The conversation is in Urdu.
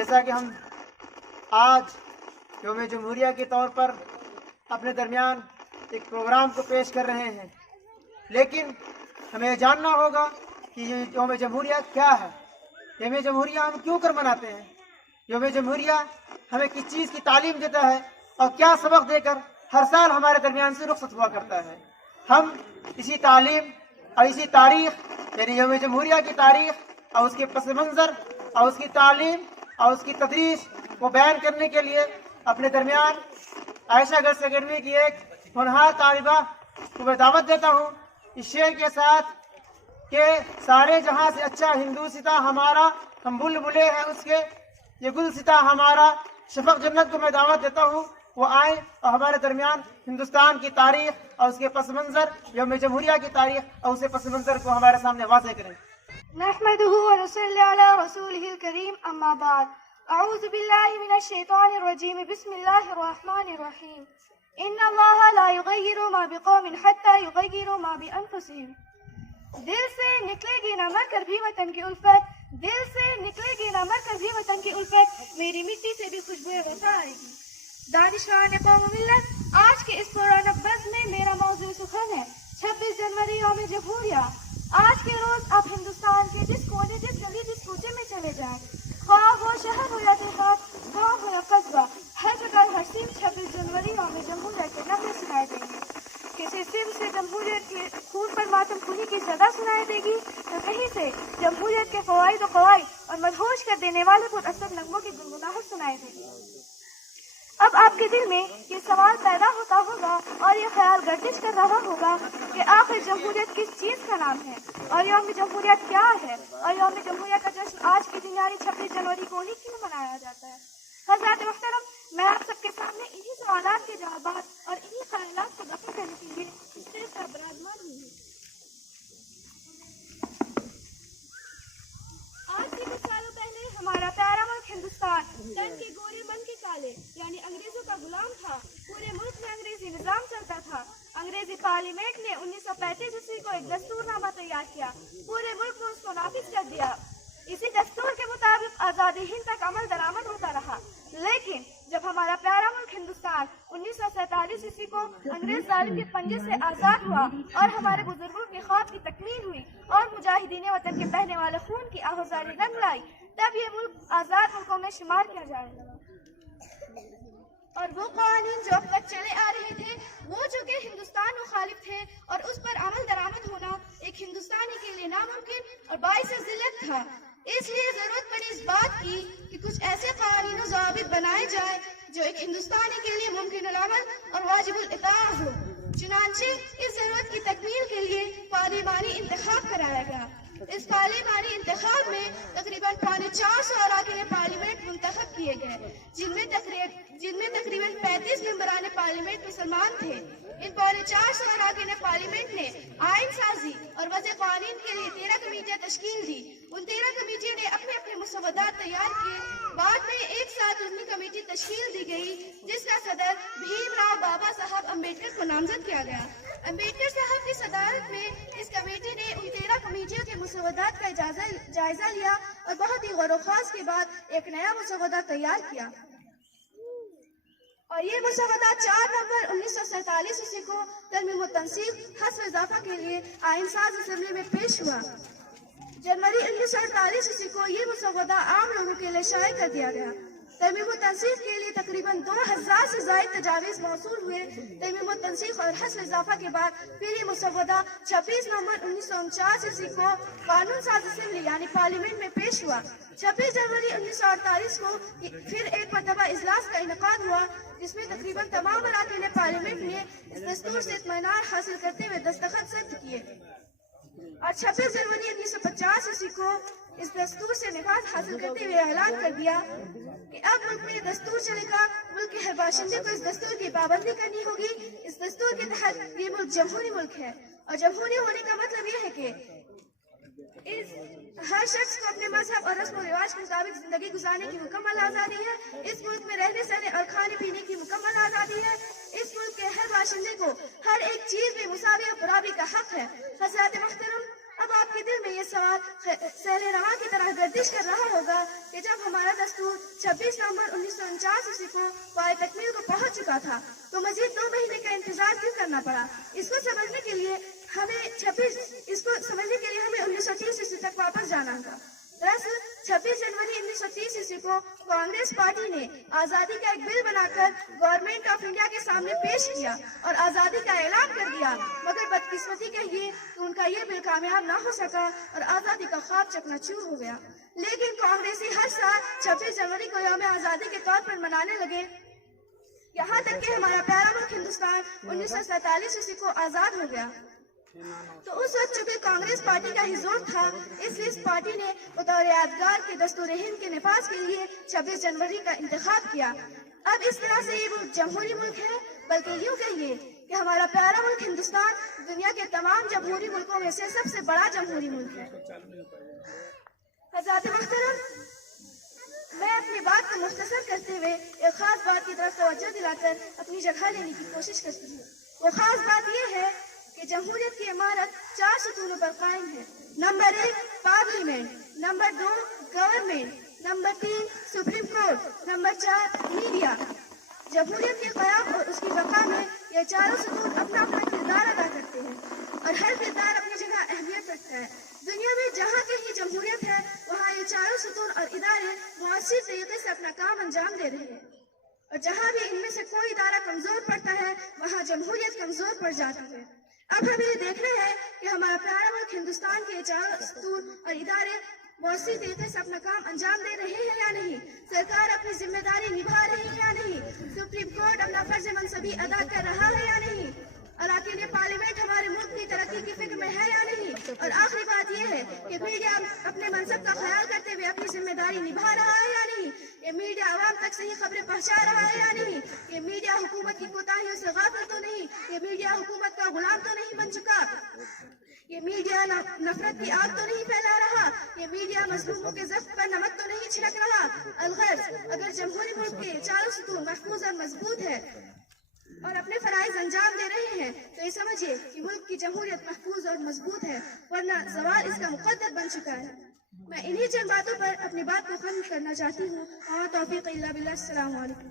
جیسا کہ ہم آج یوم جمہوریہ کے طور پر اپنے درمیان ایک پروگرام کو پیش کر رہے ہیں، لیکن ہمیں جاننا ہوگا کہ یہ یوم جمہوریہ کیا ہے، یوم جمہوریہ ہم کیوں کر مناتے ہیں، یوم جمہوریہ ہمیں کس چیز کی تعلیم دیتا ہے اور کیا سبق دے کر ہر سال ہمارے درمیان سے رخصت ہوا کرتا ہے۔ ہم اسی تعلیم اور اسی تاریخ یعنی یوم جمہوریہ کی تاریخ اور اس کے پس منظر اور اس کی تعلیم اور اس کی تدریس کو بیان کرنے کے لیے اپنے درمیان عائشہ گرلز اکیڈمی کی ایک ہونہار طالبہ کو میں دعوت دیتا ہوں اس شعر کے ساتھ کہ سارے جہاں سے اچھا ہندو ستا ہمارا، ہم بلبلے ہیں اس کے یہ گل ستا ہمارا۔ شفق جنت کو میں دعوت دیتا ہوں وہ آئیں اور ہمارے درمیان ہندوستان کی تاریخ اور اس کے پس منظر یوم جمہوریہ کی تاریخ اور اس کے پس منظر کو ہمارے سامنے واضح کریں۔ نحمده ونصلي على رسوله الكريم اما بعد اعوذ بالله من الشيطان الرجيم بسم الله الرحمن الرحيم ان الله لا يغير ما بقوم حتى يغيروا ما بانفسهم۔ دل سے نکلے گی نہ مر کر بھی وطن کی الفت، دل سے نکلے گی نہ مر کر بھی وطن کی الفت، میری مٹی سے بھی خوشبو وفا آئے گی۔ دانشوران قوم و ملت، آج کے اس پررونق بزم میں میرا موضوع سخن ہے 26 جنوری یوم جمہوریہ۔ آج کے روز آپ ہندوستان کے جس کونے، جس گلی، جس کوچے میں چلے جائیں، خواہ ہو شہر ہو یا دیہات، گاؤں ہو یا قصبہ، ہر جگہ ہر سیم 26 جنوری یوم جمہوریہ کے نغمے سنائے دیں گے۔ کسی سم سے جمہوریت کے خون پر ماتم خونی کی صدا سنائی دے گی، تو کہیں سے جمہوریت کے فوائد و قواعد اور مدہوش کر دینے والے پراثر نغموں کی گنگناہٹ سنائی دے گی۔ اب آپ کے دل میں یہ سوال پیدا ہوتا ہوگا اور یہ خیال گردش کر رہا ہوگا کہ آخر جمہوریت کس چیز کا نام ہے اور یوم جمہوریت کیا ہے، اور یوم جمہوریہ کا جشن آج کی دن یعنی 26 جنوری کو ہی کیوں منایا جاتا ہے۔ حضرات محترم، میں آپ سب کے سامنے انہی سوالات کے جوابات اور انہی خیالات کو دفن کرنے کے لیے اسٹیج پر براجمان ہوئی ہوں۔ آج سے کچھ سالوں پہلے ہمارا پیارا ملک ہندوستان تن کے گورے من کے کالے یعنی انگریزوں کا غلام تھا۔ پورے ملک میں انگریزی نظام چلتا تھا۔ انگریزی پارلیمنٹ نے 1935 عیسوی کو ایک دستور نامہ تیار کیا، پورے ملک میں اس کو نافذ کر دیا۔ اسی دستور کے مطابق آزادی ہند تک عمل درآمد ہوتا رہا، لیکن جب ہمارا پیارا ملک ہندوستان 1947 عیسوی کو انگریز ظالم کے پنجے سے آزاد ہوا اور ہمارے بزرگوں کے خواب کی تکمیل ہوئی اور مجاہدین وطن کے بہنے والے خون کی آہوزاری رنگ لائی، تب یہ ملک آزاد ملکوں میں شمار کیا جائے گا۔ اور وہ قوانین جو اب تک چلے آ رہے تھے وہ جو کہ ہندوستان مخالف تھے اور اس پر عمل درآمد ہونا ایک ہندوستانی کے لیے ناممکن اور باعث ذلت تھا، اس لیے ضرورت پڑی اس بات کی کہ کچھ ایسے قوانین و ضوابط بنائے جائیں جو ایک ہندوستانی کے لیے ممکن العمل اور واجب الاطاعہ ہو۔ چنانچہ اس ضرورت کی تکمیل کے لیے پارلیمانی انتخاب کرایا گیا۔ اس پارلیمانی انتخاب میں تقریباً 450 اراکین پارلیمنٹ منتخب کیے گئے، جن میں تقریباً 35 ممبران پارلیمنٹ مسلمان تھے۔ ان 450 اراکین پارلیمنٹ نے آئین سازی اور وضع قوانین کے لیے 13 کمیٹیاں تشکیل دی۔ ان 13 کمیٹیوں نے اپنے اپنے مسودات تیار کیے۔ بعد میں ایک ساتھ رکنی کمیٹی تشکیل دی گئی جس کا صدر بھیم راؤ بابا صاحب امبیڈکر کو نامزد کیا گیا۔ امبیڈکر صاحب کی صدارت میں اس کمیٹی نے ان 13 کمیٹیوں کے مسودات کا جائزہ لیا اور بہت ہی غور و خوض کے بعد ایک نیا مسودہ تیار کیا، اور یہ مسودہ 4 نومبر 1947 عیسوی کو ترمیم و تنسیق حذف اضافہ کے لیے آئین ساز اسمبلی میں پیش ہوا۔ جنوری 1948 عیسوی کو یہ مسودہ عام لوگوں کے لیے شائع کر دیا گیا۔ ترمیم و تنسیق کے لیے تقریباً 2000 سے زائد تجاویز موصول ہوئے۔ ترمیم و تنسیق اور حذف اضافہ کے بعد پھر یہ مسودہ 26 نومبر 1949 عیسوی کو قانون ساز اسمبلی یعنی پارلیمنٹ میں پیش ہوا۔ 26 جنوری 1948 کو پھر ایک مرتبہ اجلاس کا انعقاد ہوا جس میں تقریباً تمام اراکین پارلیمنٹ نے اس دستور سے اطمینان حاصل کرتے ہوئے دستخط ضبط کیے، اور 26 جنوری 1950 عیسوی کو اس دستور سے نفاذ حاصل کرتے ہوئے اعلان کر دیا کہ اب ملک میں یہ دستور چلے گا، ملک کے ہر باشندے کو اس دستور کی پابندی کرنی ہوگی۔ اس دستور کے تحت یہ ملک جمہوری ملک ہے، اور جمہوری ہونے کا مطلب یہ ہے کہ ہر شخص کو اپنے مذہب اور رسم و رواج کے مطابق زندگی گزارنے کی مکمل آزادی ہے۔ اس ملک میں رہنے سہنے اور کھانے پینے کی مکمل آزادی ہے۔ اس ملک کے ہر باشندے کو ہر ایک چیز میں مساوی اور برابری کا حق ہے۔ حضرات محترم، اب آپ کے دل میں یہ سوال سیل رواں کی طرح گردش کر رہا ہوگا کہ جب ہمارا دستور 26 نومبر 1949 کو پائے تکمیل کو پہنچ چکا تھا تو مزید 2 مہینے کا انتظار کیوں کرنا پڑا؟ اس کو سمجھنے کے لیے ہمیں 1930 تک واپس جانا ہوگا۔ دراصل 26 جنوری 1930 کو کانگریس پارٹی نے آزادی کا ایک بل بنا کر گورنمنٹ آف انڈیا کے سامنے پیش کیا اور آزادی کا اعلان کر دیا، مگر بدقسمتی کہیے کہ ان کا یہ بل کامیاب نہ ہو سکا اور آزادی کا خواب چکنا چور ہو گیا۔ لیکن کانگریسی ہر سال 26 جنوری کو یوم آزادی کے طور پر منانے لگے، یہاں تک کہ ہمارا پیارا ملک ہندوستان 1947 کو آزاد ہو گیا۔ تو اس وقت چونکہ کانگریس پارٹی کا ہی زور تھا، اس لیے اس پارٹی نے بطور یادگار کے دستور ہند کے نفاذ کے لیے 26 جنوری کا انتخاب کیا۔ اب اس طرح سے یہ ملک جمہوری ملک ہے، بلکہ یوں کہیے کہ ہمارا پیارا ملک ہندوستان دنیا کے تمام جمہوری ملکوں میں سے سب سے بڑا جمہوری ملک ہے۔ حضرات محترم، میں اپنی بات کو مختصر کرتے ہوئے ایک خاص بات کی طرف توجہ دلا کر اپنی جگہ لینے کی کوشش کرتی ہوں۔ وہ خاص بات یہ ہے کہ جمہوریت کی عمارت 4 ستونوں پر قائم ہے۔ Number 1 parliament, number 2 government, number 3 supreme court, number 4 media. جمہوریت کے قیام اور اس کی بقا میں یہ چاروں ستون اپنا اپنا کردار ادا کرتے ہیں اور ہر کردار اپنی جگہ اہمیت رکھتا ہے۔ دنیا میں جہاں کہیں جمہوریت ہے وہاں یہ چاروں ستون اور ادارے مؤثر طریقے سے اپنا کام انجام دے رہے ہیں، اور جہاں بھی ان میں سے کوئی ادارہ کمزور پڑتا ہے وہاں جمہوریت کمزور پڑ جاتی ہے۔ اب ہمیں یہ دیکھنا ہے کہ ہمارا پیارا ملک ہندوستان کے چاروں ستون اور ادارے مؤثر طریقے سے اپنا کام انجام دے رہے ہیں یا نہیں، سرکار اپنی ذمہ داری نبھا رہی ہے یا نہیں، سپریم کورٹ اپنا فرض منصبی ادا کر رہا ہے یا نہیں، اراکین پارلیمنٹ ہمارے ملک کی ترقی کی فکر میں ہے یا نہیں، اور آخری بات یہ ہے کہ میڈیا اپنے منصب کا خیال کرتے ہوئے اپنی ذمہ داری نبھا رہا ہے یا نہیں، یہ میڈیا عوام تک صحیح خبریں پہنچا رہا ہے یا نہیں، یہ میڈیا حکومت کی کوتاہیوں سے غافل تو نہیں، یہ میڈیا حکومت کا غلام تو نہیں بن چکا، یہ میڈیا نفرت کی آگ تو نہیں پھیلا رہا، یہ میڈیا مظلوموں کے ضعف پر نمک تو نہیں چھڑک رہا۔ الغرض اگر جمہوری ملک کے چاروں ستون محفوظ اور مضبوط ہے اور اپنے فرائض انجام دے رہے ہیں تو یہ سمجھیے کہ ملک کی جمہوریت محفوظ اور مضبوط ہے، ورنہ زوال اس کا مقدر بن چکا ہے۔ میں انہی چند باتوں پر اپنی بات کو ختم کرنا چاہتی ہوں۔ اور توفیق الا باللہ۔ السلام علیکم۔